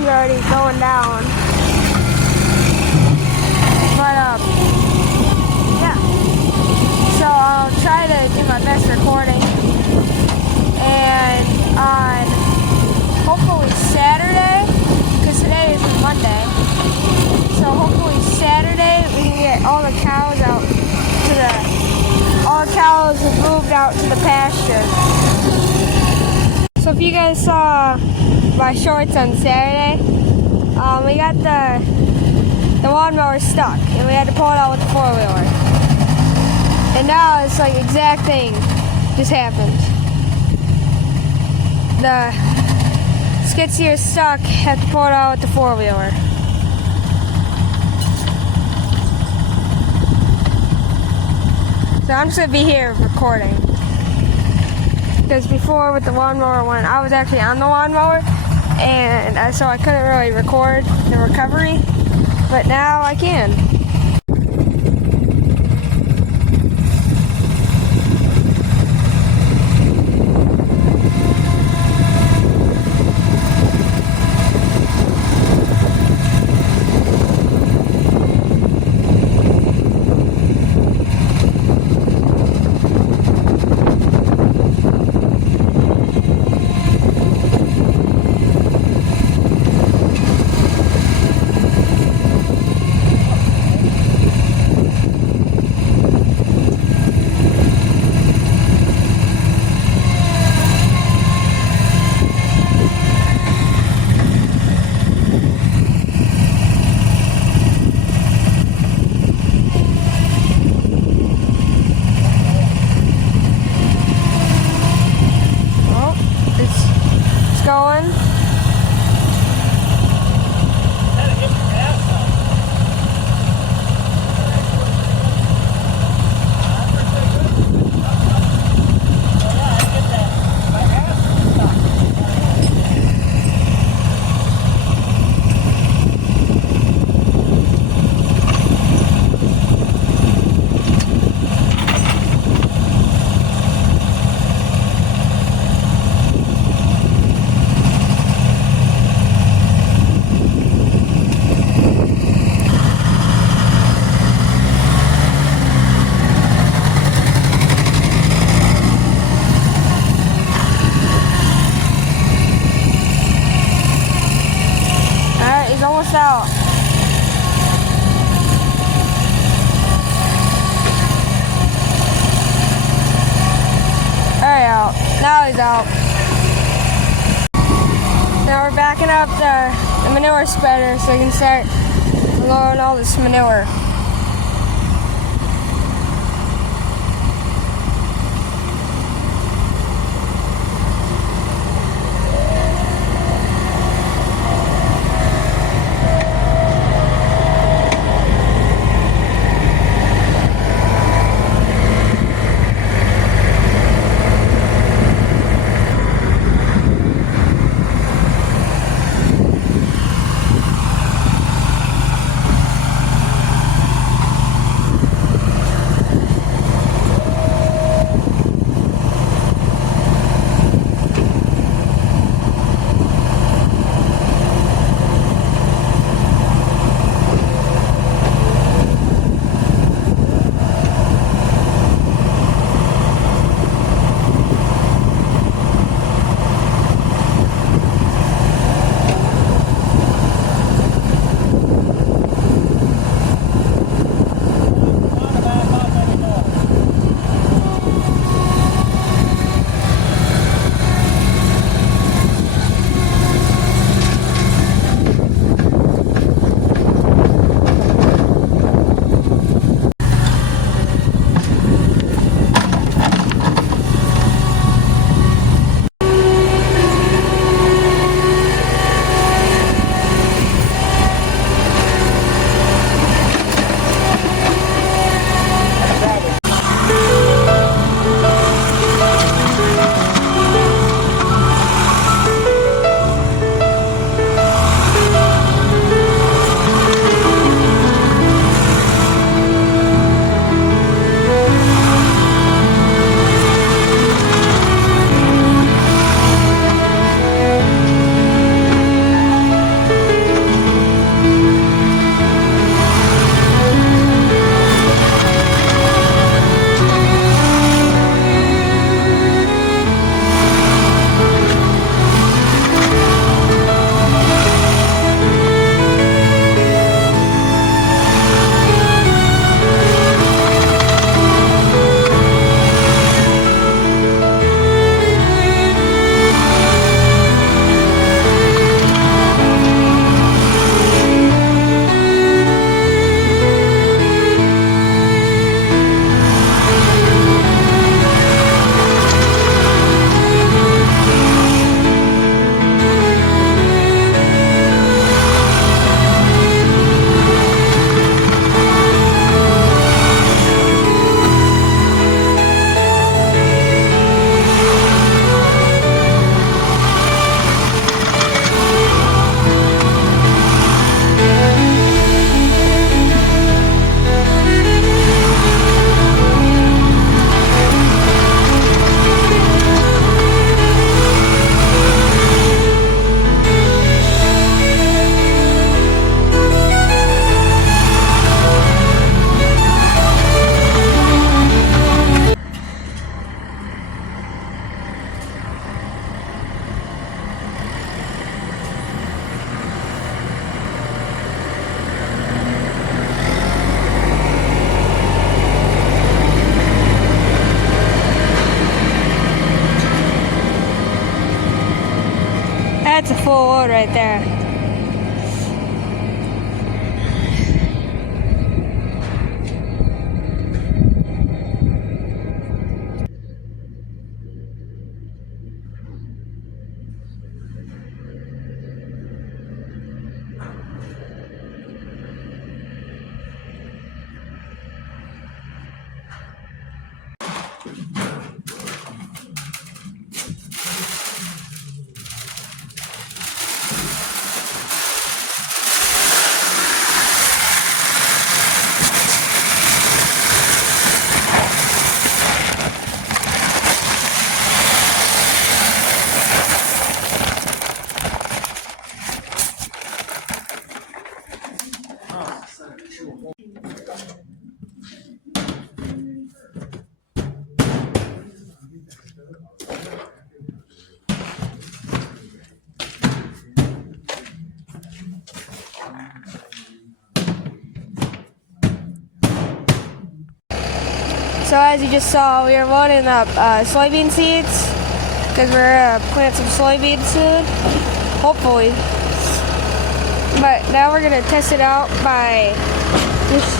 sun's already going down. But, yeah. So I'll try to do my best recording. And on hopefully Saturday, because today is Monday, so hopefully Saturday we can get all the cows out to all the cows have moved out to the pasture. So if you guys saw my shorts on Saturday, we got the lawnmower stuck and we had to pull it out with the 4-wheeler. And now it's like exact thing just happened. The skid steer is stuck, have to pull it out with the 4-wheeler. So I'm just going to be here recording. Because before with the lawnmower one, I was actually on the lawnmower, and so I couldn't really record the recovery, but now I can. Going. Almost out. Alright, out. Now he's out. Now we're backing up the manure spreader so we can start lowering all this manure. load right there. So as you just saw, we are loading up soybean seeds because we're going to plant some soybeans soon, hopefully. But now we're going to test it out by just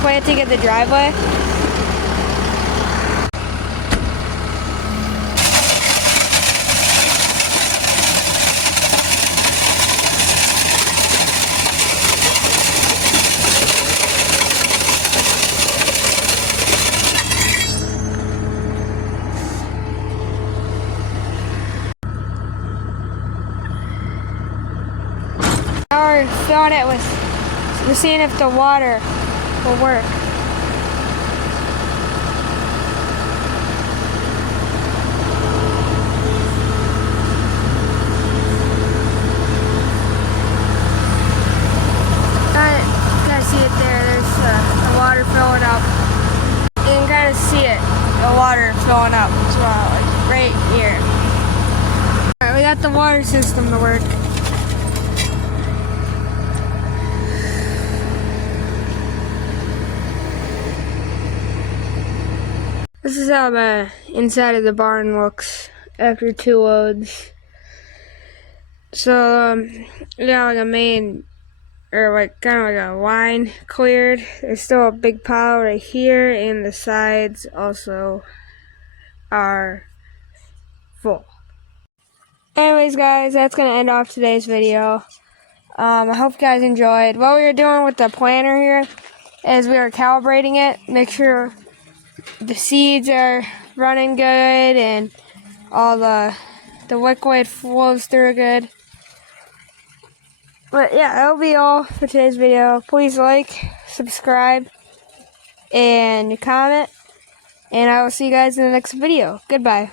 planting in the driveway. Now we're filling it with, we're seeing if the water will work. Kind of see it there, there's the water filling up. You can kind of see it, the water filling up as well, like right here. Alright, we got the water system to work. This is how the inside of the barn looks after 2 loads. So, we got like a main, or like kind of like a line cleared. There's still a big pile right here, and the sides also are full. Anyways, guys, that's going to end off today's video. I hope you guys enjoyed. What we were doing with the planter here is we were calibrating it, make sure the seeds are running good and all the liquid flows through good. But yeah, that'll be all for today's video. Please like, subscribe, and comment, and I will see you guys in the next video. Goodbye.